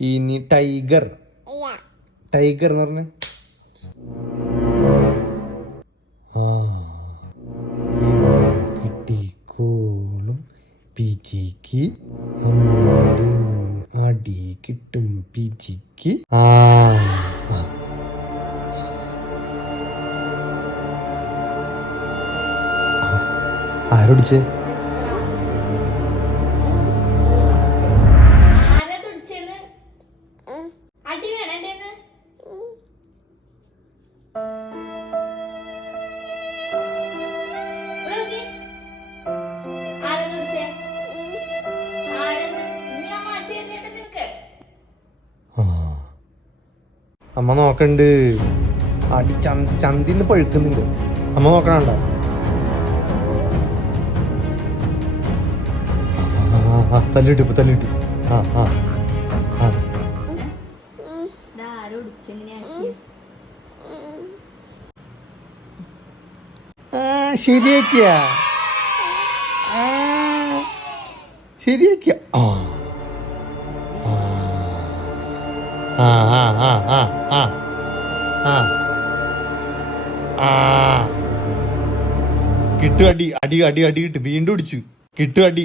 ഇനി tiger. Tiger എന്ന് പറഞ്ഞ? കിട്ടിക്കോളും പിജിക്ക്. അടി കിട്ടും പിജിക്ക്. ആ. ആരോടിച്ചേ? അമ്മ നോക്കണ്ട്. അടി ചന്ത ചന്തിന്ന് പഴുക്കുന്നുണ്ട്. അമ്മ നോക്കണണ്ട? തല്ലിട്ടു ഇപ്പൊ തല്ലിട്ടു. ആ ആ ശരിയാക്കിയ? ശരിയാക്കിയ? ആ. ആ ആ ആ ആ ആ. ആ. കിട്ടു അടി അടി അടി അടി കിട്ടു. വീണ്ടും അടിച്ചു കിട്ടു അടി